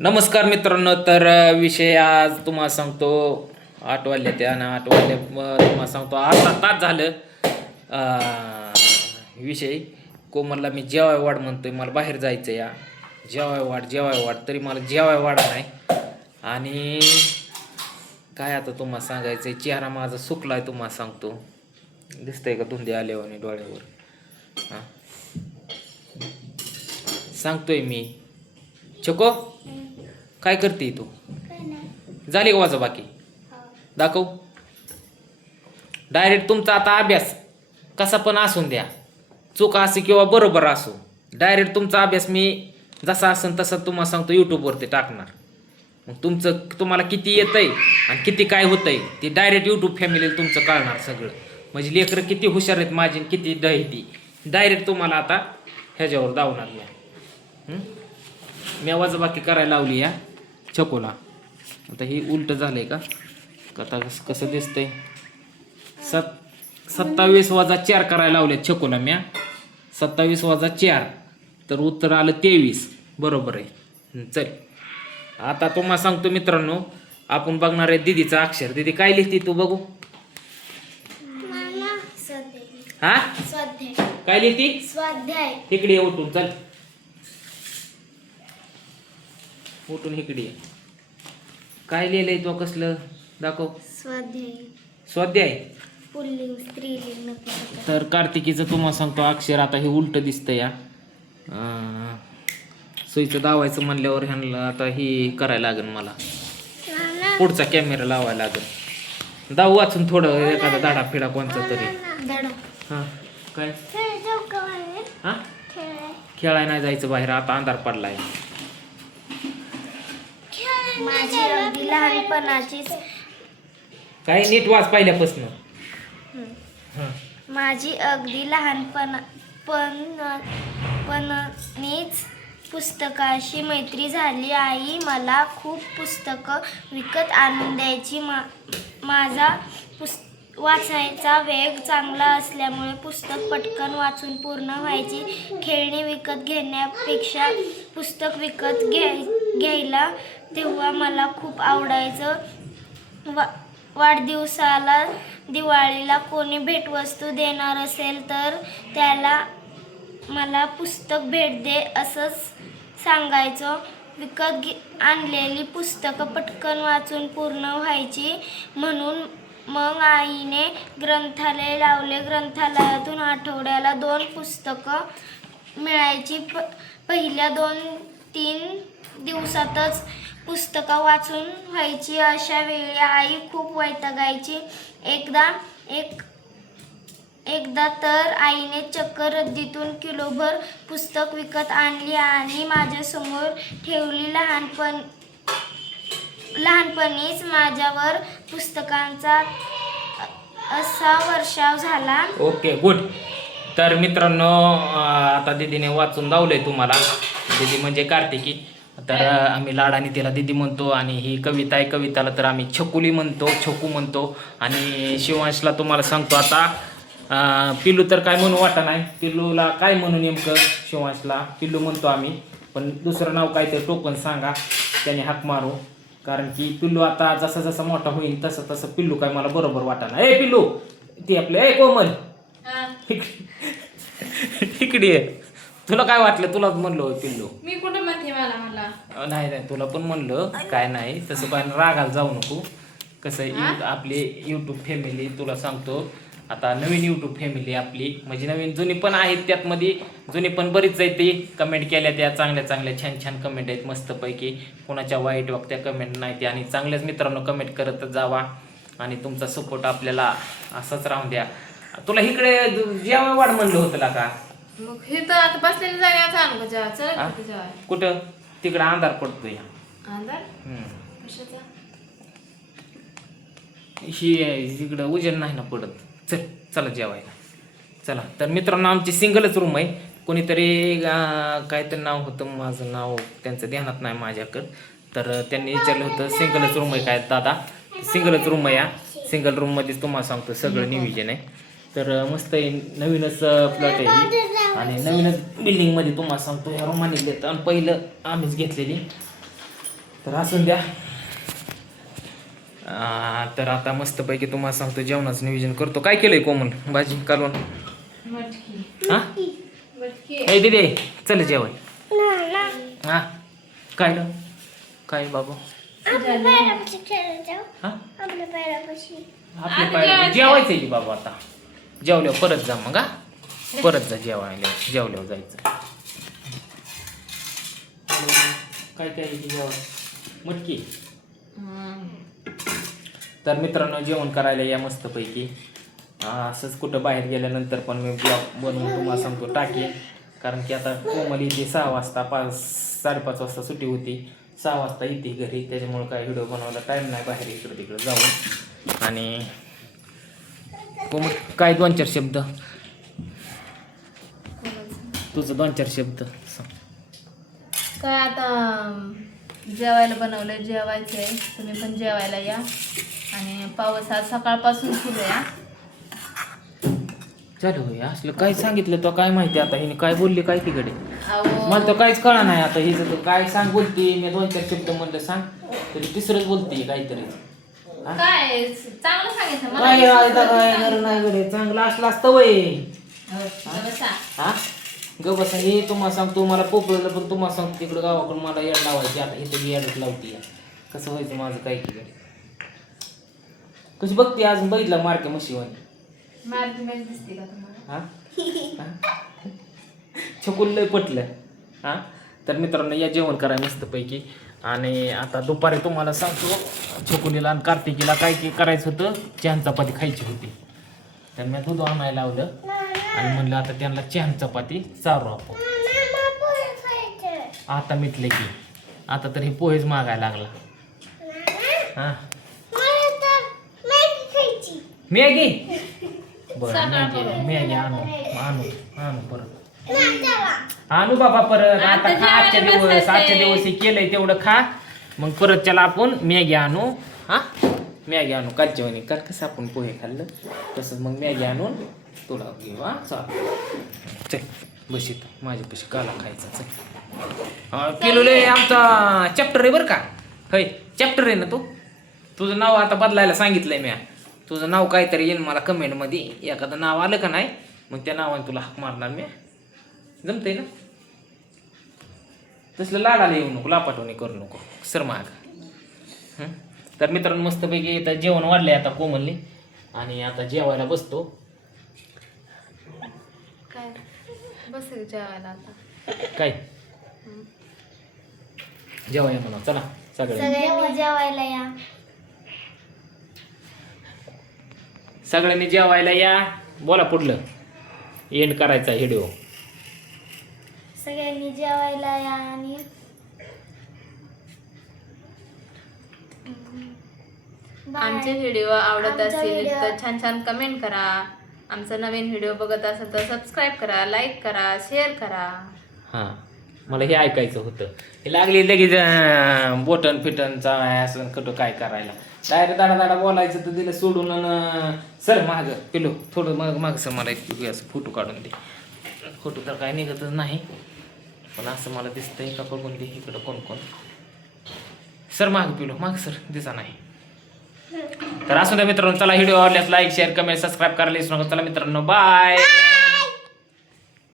नमस्कार मित्रांनो. तर विषय आज तुम्हाला सांगतो 8 वाजले त्या ना 8 वाजले तुम्हाला सांगतो अर्धा तास झालं. विषय कोमलला मी जेवाय वाढ म्हणतोय, मला बाहेर जायचं या जेवाय वाढ तरी मला जेवाय वाढा नाही. आणि काय आता तुम्हाला सांगायचं, चेहरा माझा सुकलाय तुम्हाला सांगतो. दिसतंय का धुंदे आल्यावर डोळ्यावर? हां सांगतोय मी. चको काय करते तू? झाली का वाजा बाकी? दाखव. डायरेक्ट तुमचा आता अभ्यास कसा पण असून द्या, चूक असे किंवा बरोबर असो, डायरेक्ट तुमचा अभ्यास मी जसा असेल तसं तुम्हाला सांगतो यूट्यूबवरती टाकणार. मग तुम्हाला किती येतंय आणि किती काय होतंय ते डायरेक्ट यूट्यूब फॅमिलीला तुमचं कळणार सगळं. म्हणजे लेकरं किती हुशार आहेत माझी, किती डही ती डायरेक्ट तुम्हाला आता ह्याच्यावर दावणार. मी वजाबाकी करायला लावली या चकोला. आता ही उलट झालंय का आता कसं दिसतंय? 27 वजा 4 करायला लावले चकोला म्या. 27 वजा 4 तर उत्तर आलं 23. बरोबर आहे. चल आता तुम्हाला सांगतो मित्रांनो, आपण बघणार आहे दीदीचं अक्षर. दीदी काय लिहिते तू बघू? हा काय लिहिती? स्वाध्याय. इकडे उठून चल, उठून इकडे. काय लिहिलंय तो? कसलं दाखव. स्वाध्याय. स्वाध्याय. पुल्लिंग स्त्रीलिंग नपुंसक. तर कार्तिकीचं तुम्हाला सांगतो अक्षर आता हे उलट दिसतं या. सुईचं दावायचं म्हणल्यावर ह्यांना आता ही करायला लागेल मला. पुढचा कॅमेरा लावायला लागेल. दाव वाचून थोडं एखादा दाडा फिडा कोणचा तरी. हां काय? हां खेळाय नाही जायचं बाहेर, आता अंधार पडलाय. माझी अगदी लहानपणाची काय नीट वाच पहिल्यापासून. माझी अगदी लहानपणीच पुस्तकाशी मैत्री झाली. आई मला खूप पुस्तकं विकत आणून द्यायची. माझा वाचायचा वेग चांगला असल्यामुळे पुस्तक पटकन वाचून पूर्ण व्हायची. खेळणी विकत घेण्यापेक्षा पुस्तक विकत घ्यायला तेव्हा मला खूप आवडायचं. वाढदिवसाला दिवाळीला कोणी भेटवस्तू देणार असेल तर त्याला मला पुस्तक भेट दे असंच सांगायचो. विकत आणलेली पुस्तकं पटकन वाचून पूर्ण व्हायची म्हणून मग आईने ग्रंथालय लावले. ग्रंथालयातून आठवड्याला 2 पुस्तकं मिळायची. पहिल्या 2-3 दिवसातच पुस्तकं वाचून व्हायची. अशा वेळी आई खूप वैतागायची. एकदा तर आईने चक्क रद्दीतून किलोभर पुस्तक विकत आणली आणि माझ्यासमोर ठेवली. लहानपणीच माझ्यावर पुस्तकांचा असा वर्षाव झाला. Okay good. तर मित्रांनो आता दीदीने वाचून दावलंय तुम्हाला. दीदी म्हणजे कार्तिकी. तर आम्ही लाडाने तिला दीदी म्हणतो. आणि ही कविता आहे, कविताला तर आम्ही छकुली म्हणतो, छकू म्हणतो. आणि शिवांशला तुम्हाला सांगतो आता पिल्लू तर काय म्हणू वाटा नाही. पिल्लूला काय म्हणू नेमकं? शिवांशला पिल्लू म्हणतो आम्ही, पण दुसरं नाव काय तर टोकन सांगा, त्याने हाक मारू. कारण की पिल्लू आता जसा जसा मोठा होईल तसं तसं पिल्लू काय मला बरोबर वाटा नाही. ए पिल्लू ती आपलं ए कोमल इकडे. तुला काय वाटलं? तुलाच म्हणलो पिल्लू. मी कुठं म्हणते मला नाही तुला पण म्हणलं. काय नाही तसं काय रागाला जाऊ नको. कसं आपली यूट्यूब फॅमिली तुला सांगतो आता नवीन यूट्यूब फॅमिली आपली, म्हणजे नवीन जुनी पण आहेत. त्यातमध्ये जुनी पण बरीच आहेत. ती कमेंट केल्या त्या चांगल्या चांगल्या छान छान कमेंट आहेत मस्तपैकी. कोणाच्या वाईट वक्त्या कमेंट नाही त्या. आणि चांगल्याच मित्रांनो कमेंट करत जावा आणि तुमचा सपोर्ट आपल्याला असाच राहून द्या. तुला इकडे जेव्हा वाढ म्हणलं होतं का? मग हे तर आता बसलेलं जायचं आणू का चल. कुठं? तिकडं अंधार पडतोय. अंधार कशाचा? ही इकडं उजेड नाही ना पडत. चला जेवायला चला. तर मित्रांनो आमची सिंगलच रूम आहे. कोणीतरी काय तर नाव होतं, माझं नाव त्यांचं ध्यानात नाही माझ्याकडं. तर त्यांनी विचारलं होतं सिंगलच रूम आहे काय दादा? सिंगलच रूम आहे. या सिंगल रूममध्येच तुम्हाला सांगतो सगळं नियोजन आहे. तर मस्त आहे. नवीनच प्लॉट आहे ही आणि नवीनच बिल्डिंगमध्ये तुम्हाला सांगतो ह्या रूम आणलेले आहेत. आणि पहिलं आम्हीच घेतलेली तर असून द्या. तर आता मस्तपैकी तुम्हाला सांगतो जेवणाचं नियोजन करतो. काय केलंय कोमल भाजी कालवण? मटकी हा मटकी ए दिदे चल जेवाय. हा काय रे? काय बाबू? हा आपल्या पाय जेवायचंय की बाबा. आता जेवल्यावर परत जा मग. हा परत जा जेवायला. जेवल्यावर जायचं. काय काय जेवण? मटकी. तर मित्रांनो जेवण करायला या मस्तपैकी. असंच कुठं बाहेर गेल्यानंतर पण मी ब्लॉग बनवून तुम्हाला सांगतो टाकेन. कारण की आता कोमल येते 6 वाजता, 5-5:30 वाजता सुट्टी होती. 6 वाजता येते घरी. त्याच्यामुळे काय व्हिडिओ बनवायला टाईम नाही बाहेर इकडं तिकडं जाऊन. आणि कोमल काय 2-4 शब्द? तुझं 2-4 शब्द सांग. काय आता जेवायला बनवलंय, जेवायचंय. तुम्ही पण जेवायला या. आणि पाऊस आज सकाळपासून सुरू आहे. चालू होय असलं काय सांगितलं तो काय माहिती. आता हिने काय बोलली काय तिकडे अहो मला तर काहीच कळा नाही. आता हिचं तर काय सांग बोलते. मी 2-4 शब्द म्हणलं सांग तरी तिसरंच बोलते काहीतरी. काय चांगलं सांगितलं मला. काय काय घर नाही गडे चांगलं असलं असतं वय. बसा. हा ग बसा. हे तुम्हाला सांगतो मला पोपळलं पण तुम्हाला सांगतो तिकडं गावाकडून मला येड लावायची. आता इथं बी येडच लावती. कसं व्हायचं माझं काय की कशी बघते अजून बघितलं मार्के म्हशी वाणी. माझी मॅच दिसते का तुम्हाला? हा छकुल लय पटलं. हा तर मित्रांनो या जेवण कराय मस्तपैकी. आणि आता दुपारी तुम्हाला सांगतो छकुलीला आणि कार्तिकीला काय काय करायचं होतं. चहा चपाती खायची होती. तर मी दूध आणायला लावलं आणि म्हणलं आता त्यांना चहा चपाती चारू आपण. आता मिटले की आता तर हे पोहेच मागायला लागला. हा मॅगी बरं मॅगी आणू आणू आणू परत आणू बाबा परत. आता खा आजच्या दिवस हे केलंय तेवढं खा. मग परत त्याला आपण मॅगी आणू. हा मॅगी आणू कालच्या वाणी. काल कसं आपण पोहे खाल्लं तसंच मग मॅगी आणून तुला घेऊ. हा चाल चल बस इथं माझ्यापाशी काला खायचा. चल केलोले आमचा चॅप्टर आहे बरं का. होय चॅप्टर आहे ना तू. तुझं नाव आता बदलायला सांगितलंय मी. तुझं नाव काहीतरी येईन मला कमेंटमध्ये. एखादं नाव आलं का नाही मग त्या नावाने तुला हाक मारणार मी. जमतंय ना. तसलं लाडाला येऊ नको लापाटवणी करू नको सर माग. तर मित्रांनो मस्तपैकी इथं जेवण वाढलंय आता कोमलने. आणि आता जेवायला बसतो. काय बस जेवायला आता. काय जेवाय म्हणा चला सगळे सगळ्यांनी जेवायला या. सगळ्यांनी जेवायला या. बोला पुढलं एंड करायचा व्हिडिओ. सगळ्यांनी जेवायला या. आणि आमचे व्हिडिओ आवडत आमचा असेल व्हिडिओ- तर छान छान कमेंट करा. आमचा नवीन व्हिडिओ बघत असेल तर सबस्क्राईब करा, लाईक करा, शेअर करा. हां मला हे ऐकायचं होतं. हे लागली लगेच बोटन फिटनचा असं कुठं काय करायला. डायरेक्ट दाडा बोलायचं तर दिलं सोडून. सर माग पिलो थोडं माग सर मला एक असं फोटो काढून दे. फोटो तर काय निघतच नाही पण असं मला दिसतंय का बघून दे इकडं कोण कोण. सर माग पिलो माग सर दिसा नाही. तर असू द्या मित्रांनो. चला व्हिडिओ आवडल्यास लाईक शेअर कमेंट सबस्क्राईब करायला विसरू नका. चला मित्रांनो बाय.